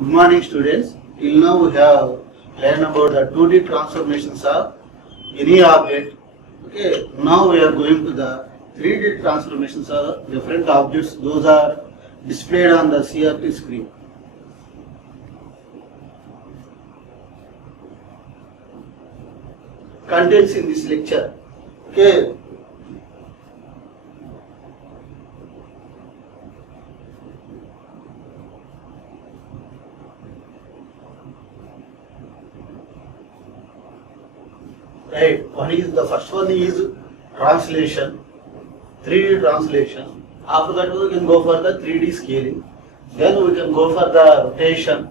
Good morning, students. Till now we have learned about the 2D transformations of any object. Okay. Now we are going to the 3D transformations of different objects. Those are displayed on the CRT screen. Contents in this lecture. Okay. Right. The first one is translation, 3D translation. After that we can go for the 3D scaling. Then we can go for the rotation.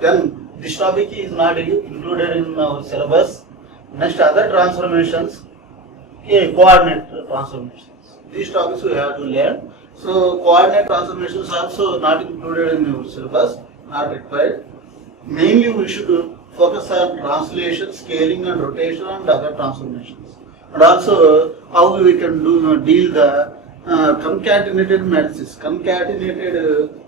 Then this topic is not included in our syllabus. Next, other transformations, coordinate transformations. These topics we have to learn. So coordinate transformations also not included in your syllabus, not required. Mainly we should focus on translation, scaling and rotation and other transformations. And also how we can deal the concatenated matrices,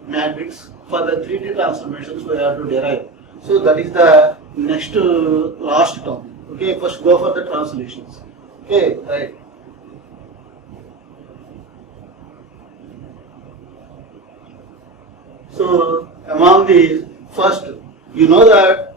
matrix for the 3D transformations we have to derive. So that is the next last topic. Okay, first go for the translations. Okay, right. So among the first, you know that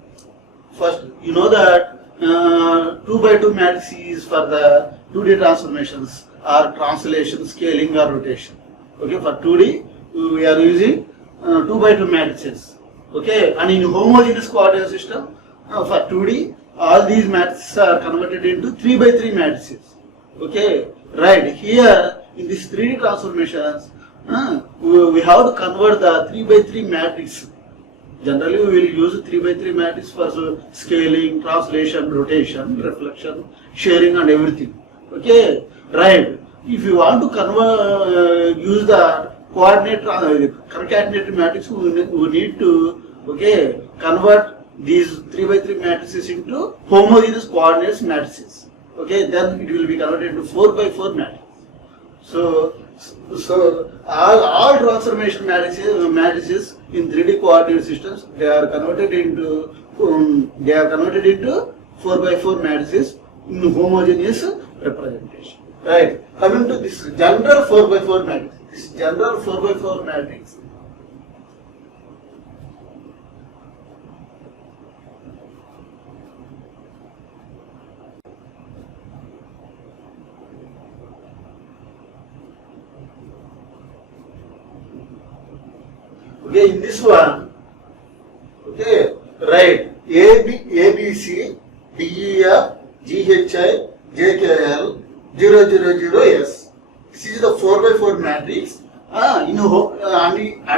2 by 2 matrices for the 2D transformations are translation, scaling or rotation. Okay, for 2D we are using 2 by 2 matrices. Okay, and in homogeneous coordinate system for 2D all these matrices are converted into 3 by 3 matrices. Okay, right. Here in this 3D transformations we have to convert the 3 by 3 matrix. Generally, we will use 3 by 3 matrix for scaling, translation, rotation, reflection, sharing, and everything. Okay, right. If you want to use the coordinate concatenated matrix, we need to convert these 3 by 3 matrices into homogeneous coordinates matrices. Okay, then it will be converted into 4 by 4 matrix. So all transformation matrices in 3D coordinate systems, they are converted into 4 by 4 matrices in homogeneous representation. Right. Coming to this general 4 by 4 matrix. This general 4 by 4 matrix. Okay, in this one, okay, right, ABC, DEF, GHI, JKL, 000S. This is the 4 by 4 matrix. And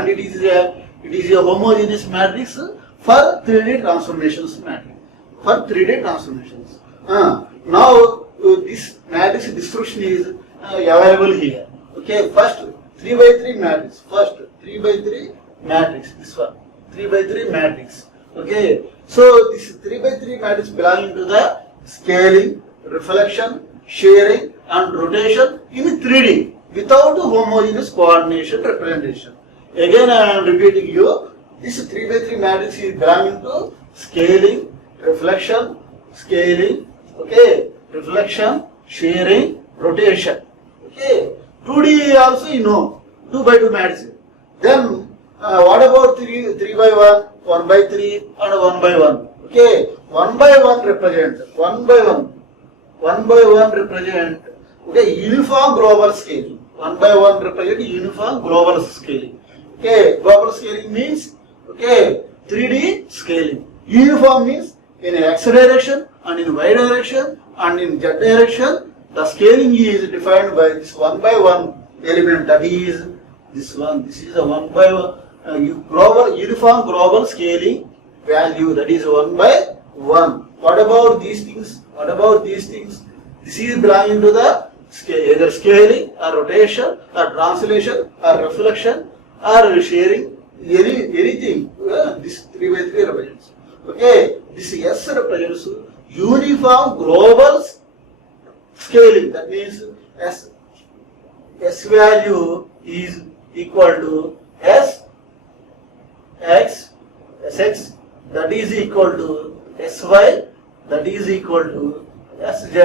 it is a homogeneous matrix for 3D transformations matrix. For 3D transformations. Now this matrix description is available here. Okay, first 3 by 3 matrix. First 3 by 3 matrix, this one, 3 by 3 matrix. Okay, so this 3 by 3 matrix belonging to the scaling, reflection, sharing and rotation in 3D without homogeneous coordination representation. Again I am repeating you, this 3 by 3 matrix is belonging to scaling, reflection, reflection, sharing, rotation. Okay, 2D also you know, 2 by 2 matrices. Then what about 3 by 1, 1 by 3 and 1 by 1? Okay, 1 by 1 represent, 1 by 1 represent uniform global scaling. 1 by 1 represent uniform global scaling. Okay, global scaling means 3D scaling. Uniform means in X direction and in Y direction and in Z direction. The scaling is defined by this 1 by 1 element, that is this one. This is a 1 by 1 uniform global scaling value, that is 1 by 1. What about these things? This is belonging to the either scaling or rotation or translation or reflection or sharing, anything. This 3 by 3 represents. Okay, this S represents uniform global scaling. That means S value is equal to S x sx that is equal to sy that is equal to sz.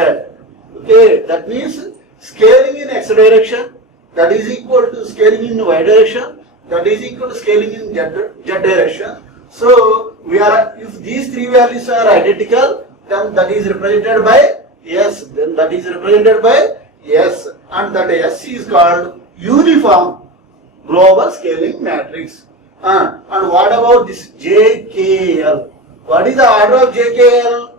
Okay, that means scaling in x direction that is equal to scaling in y direction that is equal to scaling in z direction. So we are, if these three values are identical, then that is represented by S. Then that is represented by S, and that S is called uniform global scaling matrix. And what about this JKL? What is the order of JKL?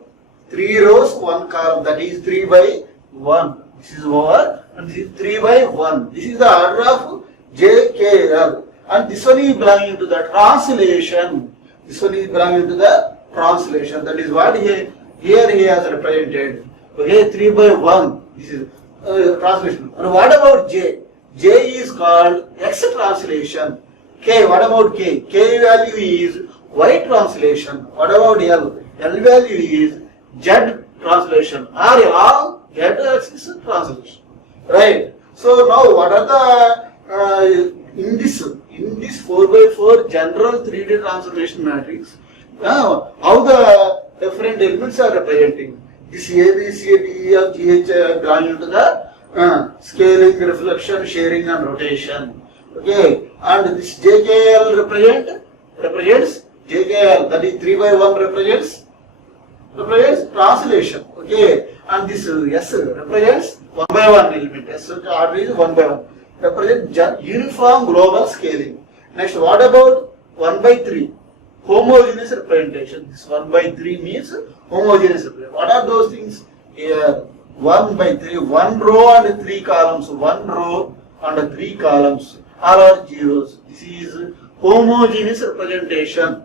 3 rows, 1 column. That is 3 by 1. This is over, and this is 3 by 1. This is the order of JKL. And this one is belonging to the translation. This one is belonging to the translation. That is what here he has represented. Okay, 3 by 1. This is translation. And what about J? J is called X translation. K, what about K? K value is Y translation. What about L? L value is Z translation. Or all Z axis translation. Right. So now what are the in this 4 by 4 general 3D transformation matrix, how the different elements are representing? This A, B, C, D, E, F, G, H belonging to the scaling, reflection, sharing, and rotation. Okay, and this JKL represents JKL, that is 3 by 1 represents translation. Okay, and this S represents 1 by 1 element. S order is 1 by 1. Represent uniform global scaling. Next, what about 1 by 3? Homogeneous representation. This 1 by 3 means homogeneous representation. What are those things? Here, 1 by 3, 1 row and 3 columns. 1 row and 3 columns. All are zeros. This is homogeneous representation.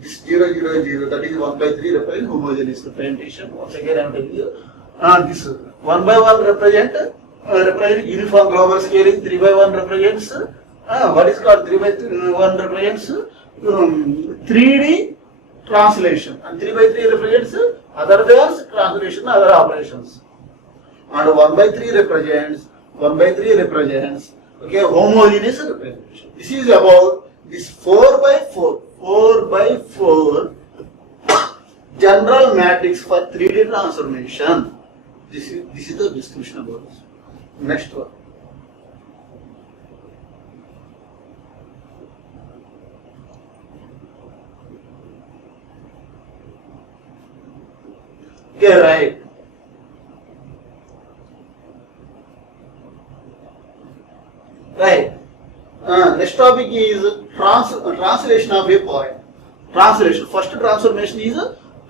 This 0, 0, 0, that is 1 by 3 represent homogeneous representation. Once again I am telling you. And this 1 by 1 represent uniform global scaling. 3 by 1 represents what is called 3 by 1 represents 3D translation, and 3 by 3 represents other than translation, other operations, and 1 by 3 represents okay, homogeneous representation. This is about this 4 by 4 general matrix for 3D transformation. This is the description about this. Next one. Okay, right. Right. Next topic is translation of a point. Translation. First transformation is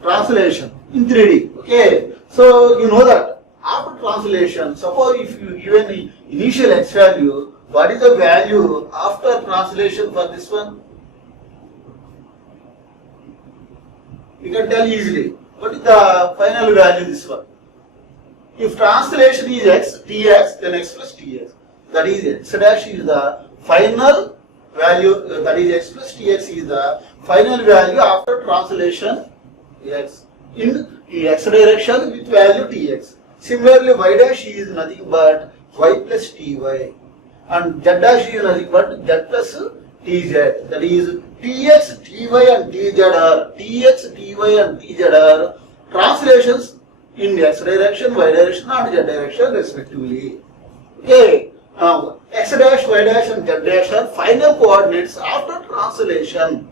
translation in 3D. Okay. So you know that after translation, suppose if you given the initial x value, what is the value after translation for this one? You can tell easily. What is the final value this one? If translation is x, tx, then x plus tx. That is x dash is the final value, that is x plus tx is the final value after translation x in x direction with value tx. Similarly, y dash is nothing but y plus ty, and z dash is nothing but z plus tz. That is tx, ty and tz are translations in x direction, y direction and z direction respectively. Okay. X dash, y dash and z dash are final coordinates after translation.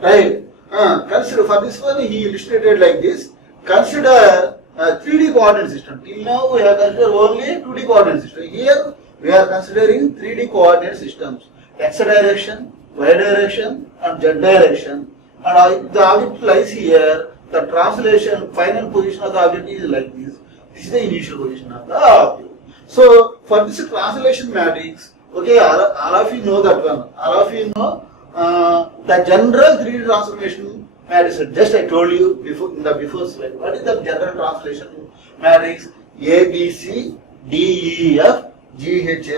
Right. Consider for this one he illustrated like this. Consider 3D coordinate system. Till now we have considered only 2D coordinate system. Here we are considering 3D coordinate systems. X direction, y direction and z direction. And the object lies here. The translation final position of the object is like this. This is the initial position of the object. So for this translation matrix, okay, all of you know that one. All of you know the general 3D transformation matrix. Just I told you before in the before slide. What is the general translation matrix? A, B, C, D, E, F, G, H,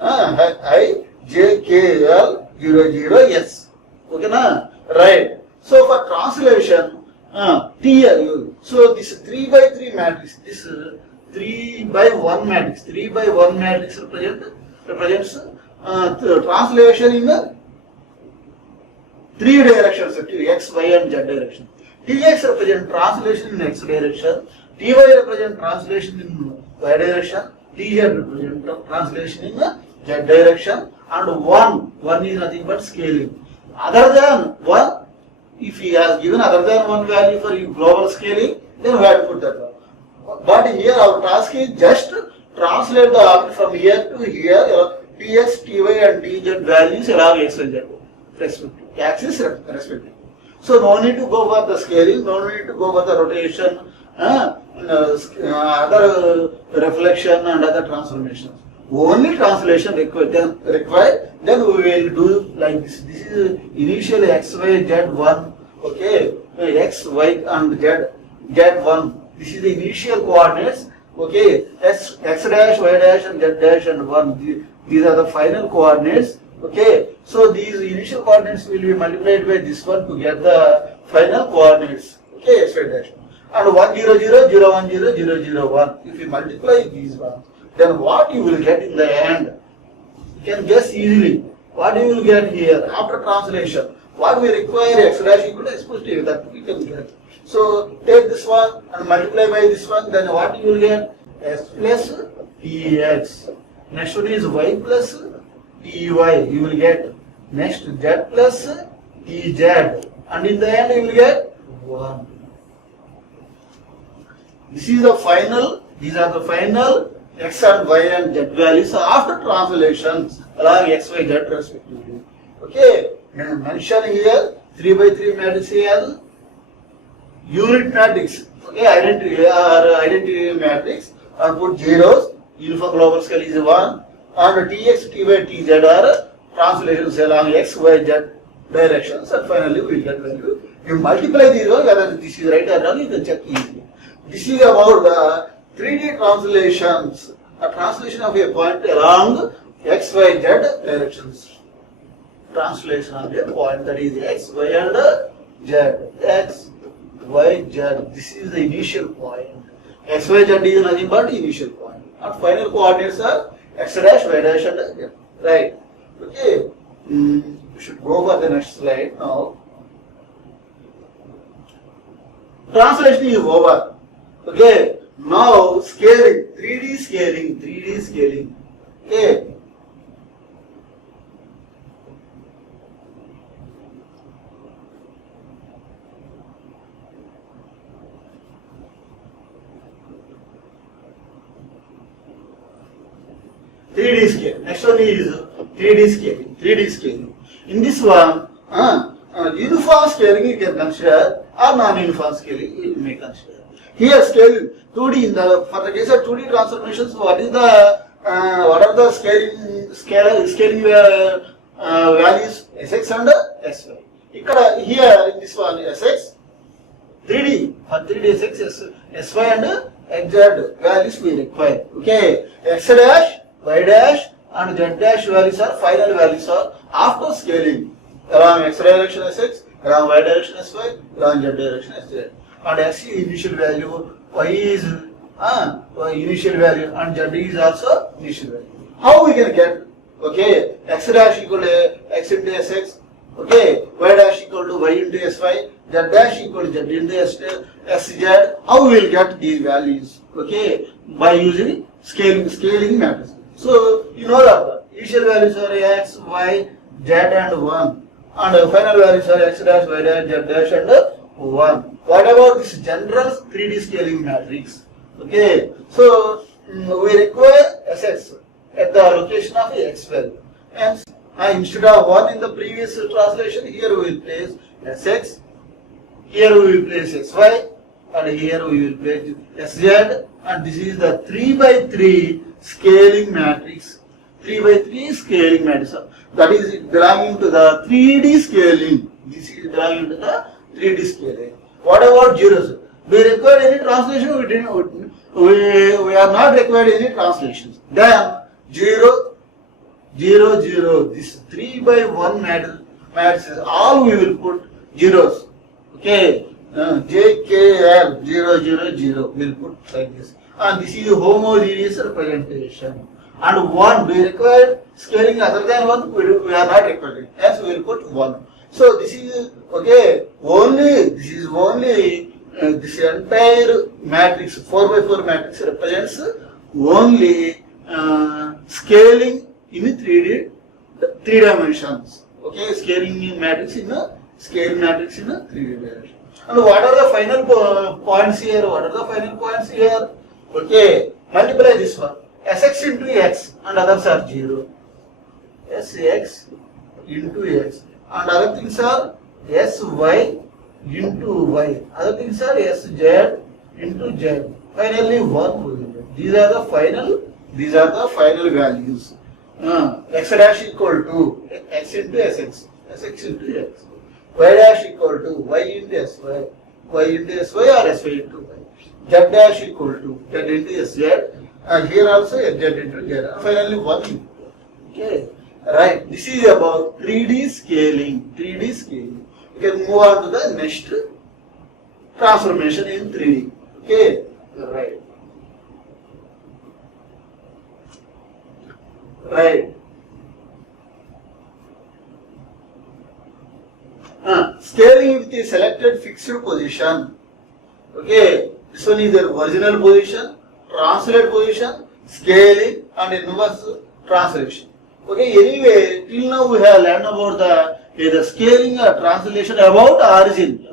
I, J, K, L, 0, 0, S. Okay, na? Right. So for translation, T, so this 3 by 3 matrix, this 3 by 1 matrix, 3 by 1 matrix represents translation in three directions, x, y and z direction. Tx represent translation in x direction, Ty represent translation in y direction, Tz represent translation in z direction, and 1 is nothing but scaling. Other than 1, if he has given other than 1 value for global scaling, then we have to put that one. But here our task is just translate the object from here to here, Tx, Ty and Tz values along x and z respectively, axis respectively. So no need to go for the scaling, no need to go for the rotation, other reflection and other transformations. Only translation required, then we will do like this. This is initially x, y, z 1, okay, x, y and z 1. This is the initial coordinates, okay, x dash, y dash and z dash and 1. These are the final coordinates, okay. So these initial coordinates will be multiplied by this one to get the final coordinates, okay, x, y dash. And 1, 0, 0, 0, 1, 0, 0, 0, 1. If you multiply these ones, then what you will get in the end, you can guess easily. What you will get here after translation, what we require x dash equal to x plus t, that we can get. So take this one and multiply by this one, then what you will get? S plus tx. Next one is y plus ty, you will get. Next z plus tz, and in the end you will get 1. This is the final, these are the final x and y and z values after translations along x, y, z respectively. Okay, mention here 3 by 3 matrix here, unit matrix, okay, identity matrix, and put zeros, uniform global scale is 1, and tx, ty, tz are translations along x, y, z directions, and finally we will get value. You multiply these ones, whether this is right or wrong, you can check easily. This is about the 3D translations, a translation of a point along x, y, z directions. Translation of a point, that is x, y and z. X, y, z. This is the initial point. X, y, z is nothing but initial point. And final coordinates are x dash, y dash and z. Right. Okay. We should go for the next slide now. Translation is over. Okay, now scaling, 3D scaling, okay. Next one is 3D scaling. In this one, uniform scaling you can consider or non-uniform scaling you may consider. Here scaling 2D for the case of 2D transformations, what are the scaling values sx and sy. Here in this one sx, 3D for 3D sx, sy and xz values we require. Okay, x dash, y dash and z dash values are final values are after scaling along x direction sx, along y direction sy, along z direction sy. And x is initial value, y is initial value, and z is also initial value. How we can get? Okay, x dash equal to x into sx, okay, y dash equal to y into sy, z dash equal to z into sz. How we will get these values? Okay, by using scaling matrix. So you know that initial values are x, y, z and 1, and final values are x dash, y dash, z dash and 1. What about this general 3D scaling matrix? Okay, so we require sx at the location of x value. And instead of 1 in the previous translation, here we will place sx, here we will place sy, and here we will place sz, and this is the 3 by 3 scaling matrix. 3 by 3 scaling matrix. That is belonging to the 3D scaling. This is belonging to the 3D scaling. What about zeros? We required any translation? We didn't. We are not required any translations. Then 0, 0, 0. This 3 by 1 matrices. All we will put zeros. Okay. J, K, L, 0, 0, 0. We will put like this. And this is a homogeneous representation. And 1, we require scaling other than 1. We are not required. Hence we will put 1. So this is okay. This is only this entire matrix 4 by 4 matrix represents only scaling in 3 dimensions. Okay, scaling matrix in a 3 dimensions. And what are the final points here? Okay, multiply this one. Sx into x and others are 0. Sx into x and other things are Sy into y. Other things are Sz into z. Finally 1. These are the final values. X dash equal to x into sx, sx into x. Y dash equal to y into sy, y into sy or sy into y. Z dash equal to z into sz, and here also z into z. Finally 1. Okay, right. This is about 3D scaling. You can move on to the next transformation in 3D. Okay, right. Scaling with the selected fixed position. Okay, this one is the original position, translate position, scaling, and inverse translation. Okay, anyway, till now we have learned about the scaling or translation about origin.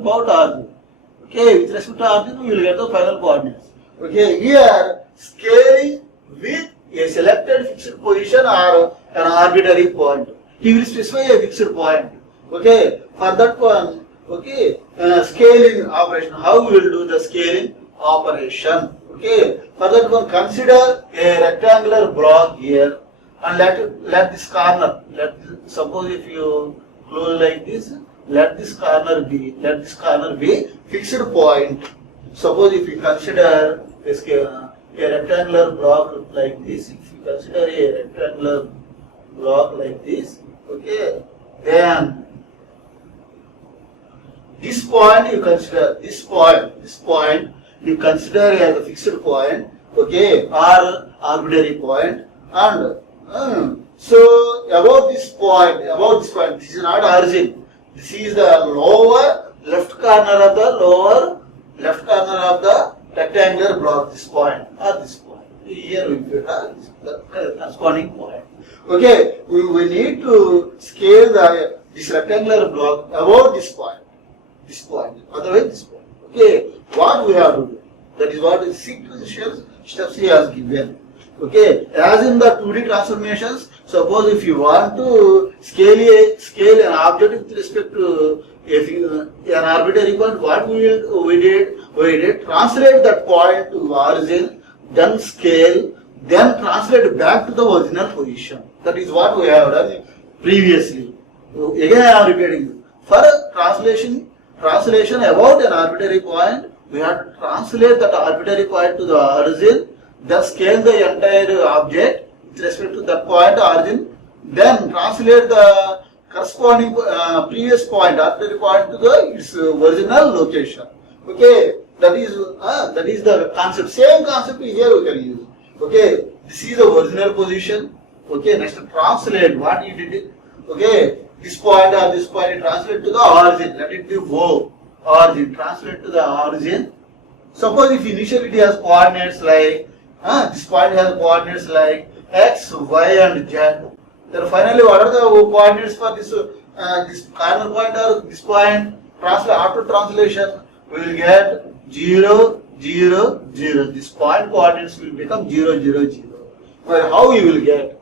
Okay, with respect to origin, we will get the final coordinates. Okay, here scaling with a selected fixed position or an arbitrary point. He will specify a fixed point. Okay, for that one, okay, scaling operation. How we will do the scaling operation? Okay, for that one, consider a rectangular block here, and let this corner. Suppose if you close like this, let this corner be fixed point. Suppose if you consider a rectangular block like this, okay, then this point you consider as a fixed point, okay, or arbitrary point, and so about this point, this is not origin. This is the lower left corner of the rectangular block. This point or this point. Here we get the corresponding point. Okay, we need to scale this rectangular block about this point. Otherwise this point. Okay, what we have to do? That is what the sequential steps he has given. Okay, as in the 2D transformations, suppose if you want to scale an object with respect to an arbitrary point, what we did translate that point to origin, then scale, then translate back to the original position. That is what we have done previously. Again I am repeating. For translation about an arbitrary point, we have to translate that arbitrary point to the origin, then scale the entire object with respect to that point origin, then translate the corresponding previous point, arbitrary point, to its original location. Okay, that is the concept. Same concept here we can use. Okay, this is the original position. Okay, next translate what you did. Okay, this point or this point translate to the origin. Let it be O. Origin, translate to the origin. Suppose if initially it has coordinates like this point has coordinates like x, y, and z. Then finally, what are the coordinates for this corner point or this point? After translation, we will get 0, 0, 0. This point coordinates will become 0, 0, 0. Well, how we will get?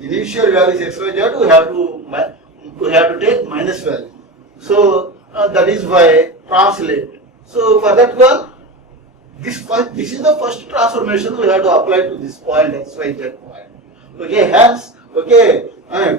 Initial value is x, y, z. We have to take minus value. So that is why translate. So for that one, this is the first transformation we have to apply to this point x, y, z point. Okay, hence, okay,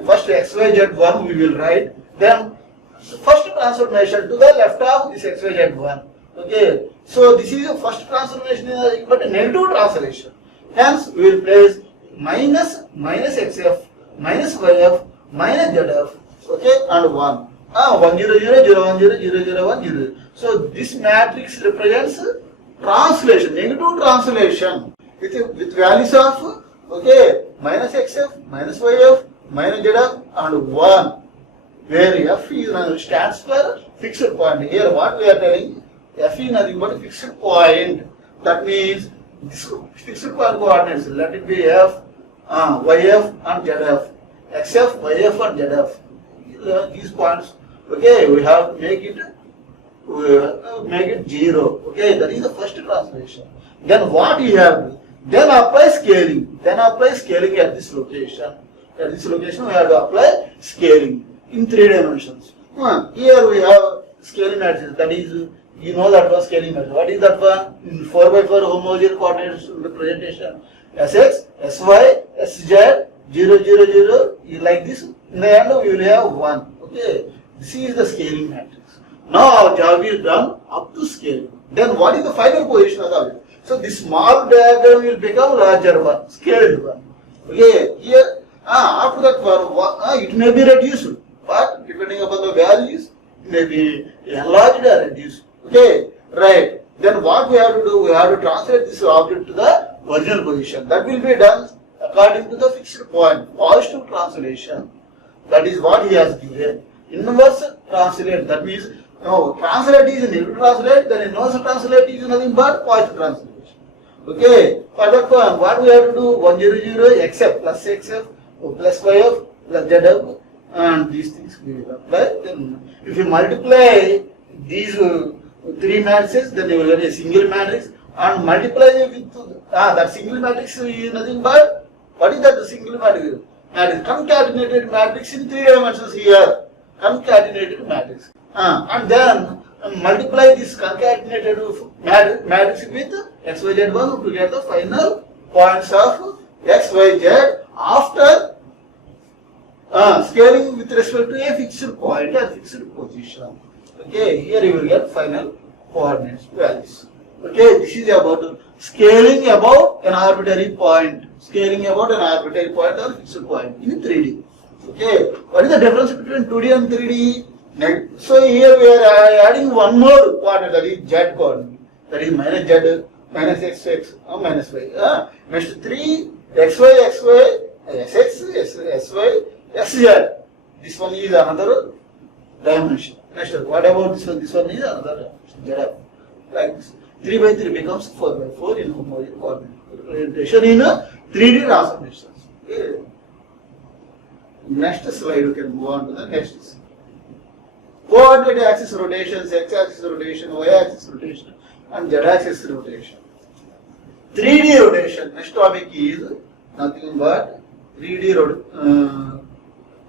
first x, y, z one we will write. Then first transformation to the left of this x, y, z one. Okay, so this is the first transformation, but a negative translation. Hence, we will place minus xf, minus yf, minus zf, okay, and 1. 1 0 0 0 1 0 0 0 1 0. So this matrix represents translation, negative translation with values of, okay, minus xf, minus yf, minus zf, and 1. where F is stands for fixed point. Here what we are telling, F is nothing but a fixed point. That means this fixed point coordinates, let it be F, YF and ZF, XF, YF and ZF. These points, okay, we have to make it 0. Okay, that is the first translation. Then what you have? Then apply scaling. Then apply scaling at this location. At this location we have to apply scaling in 3 dimensions. Here we have scaling matrix. That is, you know that was scaling matrix. What is that one? In 4x4 homogeneous coordinates representation. Sx, Sy, Sz, 0, 0, 0. Like this. In the end we will have 1. Okay. This is the scaling matrix. Now our job is done up to scaling. Then what is the final position of it? So this small diagram will become larger one, scaled one. Okay, here after that one, it may be reduced, but depending upon the values, it may be enlarged or reduced. Okay, right. Then what we have to do? We have to translate this object to the original position. That will be done according to the fixed point. Positive translation. That is what he has given. Inverse translate. That means translate is negative translate. Then inverse translate is nothing but positive translation. Okay, for that one, what we have to do? 1, 0, 0, XF plus XF plus YF plus ZF, and these things we will apply. Then if you multiply these 3 matrices, then you will get a single matrix, and multiply with that single matrix is nothing but, what is that single matrix? Concatenated matrix in 3 dimensions here. Concatenated matrix. And then multiply this concatenated matrix with XYZ1 to get the final points of XYZ after scaling with respect to a fixed point and fixed position. Okay, here you will get final coordinates values. Okay, this is about scaling about an arbitrary point. Scaling about an arbitrary point or fixed point in 3D. Okay, what is the difference between 2D and 3D? So here we are adding one more coordinate, that is Z coordinate. That is minus Z, minus XX, minus Y. Next 3, XY, XY, SX, SY, SZ. This one is another dimension. Next, what about this one? This one is another dimension. ZF. Like this. 3 by 3 becomes 4 by 4 in homogeneous coordinate representation in 3D transformations. Okay. Next slide, you can move on to the next slide. Coordinate axis rotations, x-axis rotation, y-axis rotation, and z-axis rotation. 3D rotation. Next topic is nothing but 3D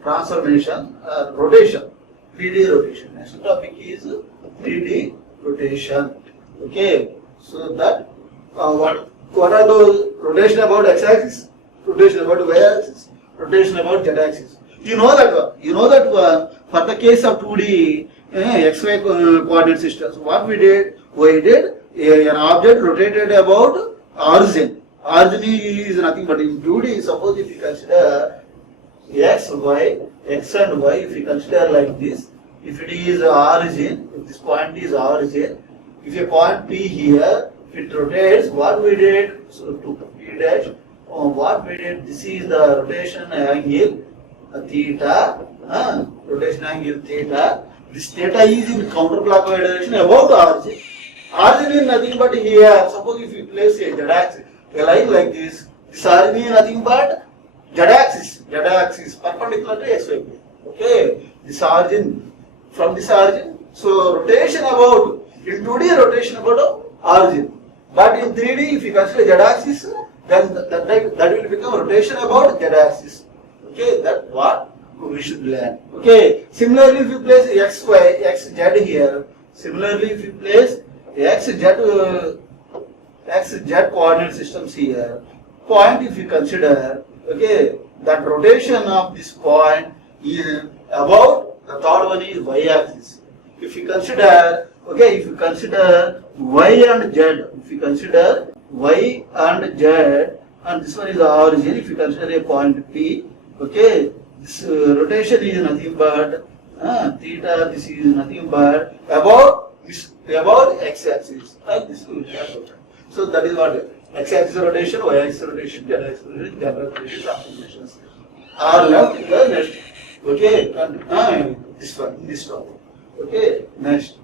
transformation, rotation. 3D rotation. Next topic is 3D rotation. Okay. So that what are those rotation about x-axis, rotation about y-axis, rotation about z-axis. You know that one. You know that one. For the case of 2D XY coordinate systems, what we did? We did an object rotated about origin. Origin is nothing but in 2D. Suppose if you consider x, y, x and y, if you consider like this, if it is origin, if this point is origin, if a point P here, if it rotates, what we did? So to P dash, what we did? This is the rotation angle. Theta, rotation angle theta. This theta is in counterclockwise direction about origin. Origin is nothing but here. Suppose if you place a z-axis, a line like this, this origin is nothing but z-axis perpendicular to xy plane. Okay, this origin, from this origin. So rotation about, in 2D rotation about origin. But in 3D, if you consider z-axis, then that will become rotation about z-axis. Okay, that's what we should learn. Okay, similarly if you place xy, xz here, similarly if you place xz coordinate systems here, point if you consider, okay, that rotation of this point is about, the third one is y-axis. If you consider, okay, if you consider y and z, if you consider y and z, and this one is the origin, if you consider a point P, okay, this rotation is nothing but theta, this is nothing but about x-axis. Like this will happen. So that is what x-axis rotation, y-axis rotation, z-axis rotation, general rotation transformations are left in the next Okay, and this one, this topic. Okay, next.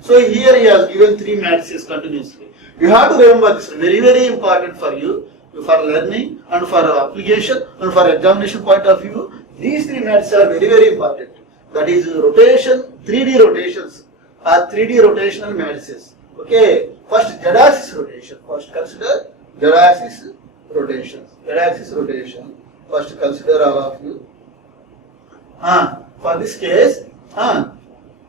So here he has given three matrices continuously. You have to remember this, very, very important for you, for learning and for application and for examination point of view. These three matrices are very, very important. That is rotation, 3D rotations or 3D rotational matrices. Okay, first z-axis rotation. First consider z-axis rotation. Z-axis rotation. First consider all of you. For this case,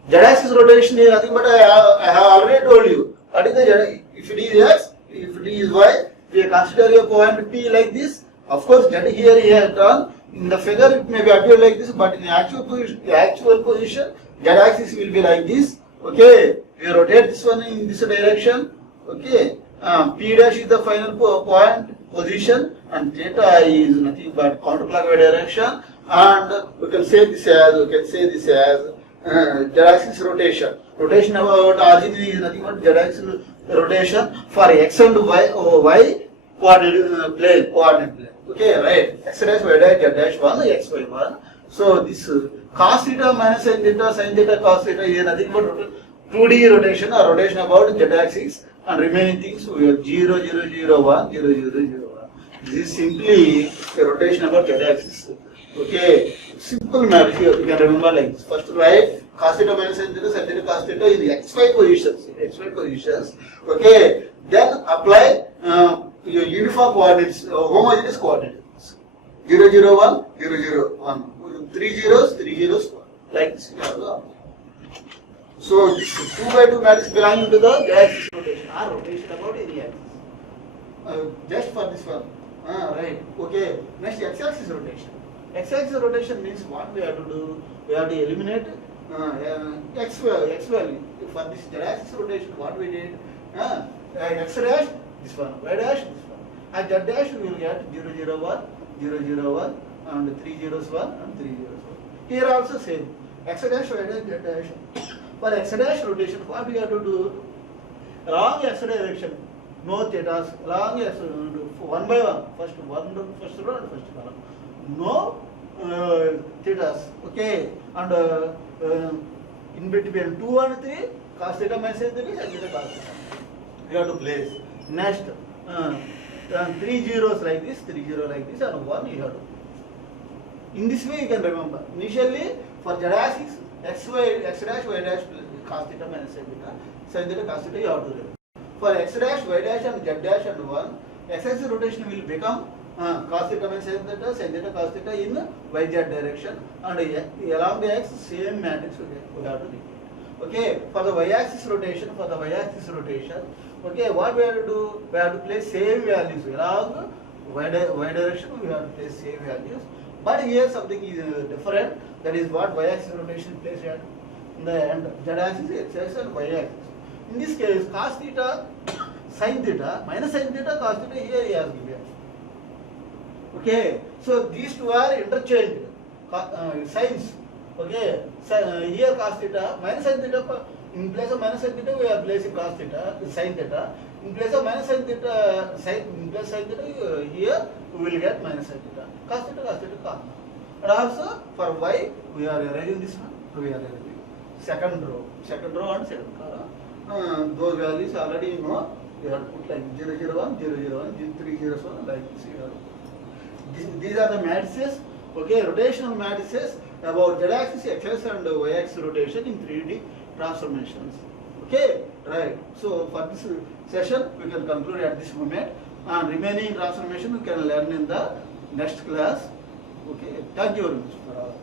z-axis rotation is nothing but I have already told you. What is the z? If it is x, if it is y, we consider a point P like this. Of course, z here he has drawn. In the figure it may be appear like this, but in actual position, z-axis will be like this. Okay, we rotate this one in this direction. Okay, P dash is the final point position, and theta is nothing but counterclockwise direction. And we can say this as z-axis rotation. Rotation about origin is nothing but z-axis rotation for x and y coordinate plane. Okay, right. X dash, y dash, z dash 1, x, y 1. So this cos theta minus sin theta, cos theta is nothing but 2D rotation or rotation about z axis, and remaining things we have 0, 0, 0, 1, 0, 0, 0, 1. This is simply a rotation about z axis. Okay, simple math here. You can remember like this. First write cos theta minus sin theta cos theta in xy positions. Okay, then apply your uniform coordinates, homogeneous coordinates. 0, 0, 1, 0, 0, 1. 3 zeros, 3 zeros, 1. Like this. So this 2 by 2 matrix belonging to the z-axis rotation or rotation about any axis. Just for this one. Right. Okay. Next, x-axis rotation. X-axis rotation means what we have to do? We have to eliminate x value. For this z-axis rotation, what we did? X dash, this one, y dash, this one. At z dash, we will get 0, 0, 1, 0, 0, 1, and 3 zeros 1 and 3 zeros 1. Here also same. X dash, y dash, z dash. For x dash rotation, what we have to do? Along x direction, no thetas, along x, 1 by 1, first row and first column. No thetas, okay, and in between 2 and 3, cos theta minus sin theta, sin theta cos theta. You have to place. Next, 3 zeros like this, 3 zero like this, and 1 you have to. In this way you can remember. Initially, for z-axis, x dash, y dash, cos theta minus sin theta cos theta you have to remember. For x dash, y dash, and z dash and 1, x-axis rotation will become cos theta minus sin theta cos theta in yz direction, and along the x same matrix we have to repeat. Okay, for the y-axis rotation, okay, what we have to do? We have to place same values along y direction. We have to place same values, but here something is different. That is what y-axis rotation placed at the end. Z-axis, x-axis, and y-axis. In this case, cos theta, sin theta, minus sin theta, cos theta, here he has given. Okay, so these two are interchanged signs. Okay, here cos theta, minus sin theta, in place of minus sin theta, we are placing cos theta, sin theta. In place of minus sin theta, in place of sin theta, here we will get minus sin theta. Cos theta, cos. And also for y, we are arranging this one. We are arranging second row and second column. Those values already you know. You have to put like 0, 0, 1, 0, 0, 1, 3 zeros 1, like this. These are the matrices. Okay, rotational matrices about z-axis, x-axis, and y-axis rotation in 3D transformations. Okay, right. So for this session, we can conclude at this moment, and remaining transformation we can learn in the next class. Okay, thank you very much for all.